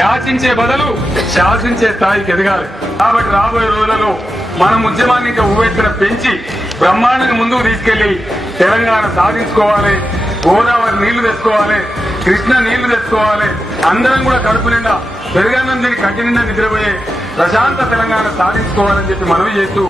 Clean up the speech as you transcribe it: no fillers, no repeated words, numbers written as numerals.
యాచించే బదులు శాసించే స్థాయికి ఎదగాలి. కాబట్టి రాబోయే రోజులలో మనం ఉద్యమాన్ని ఇంకా ఉవ్వెత్తున పెంచి బ్రహ్మాండంగా ముందుకు తీసుకెళ్లి తెలంగాణ సాధించుకోవాలి. గోదావరి నీళ్లు తెచ్చుకోవాలి, కృష్ణ నీళ్లు తెచ్చుకోవాలి. అందరం కూడా కడుపు నిండా పెరుగన్నం తిని కంటి నిండా నిద్రపోయే ప్రశాంత తెలంగాణ సాధించుకోవాలని చెప్పి మనవి చేస్తూ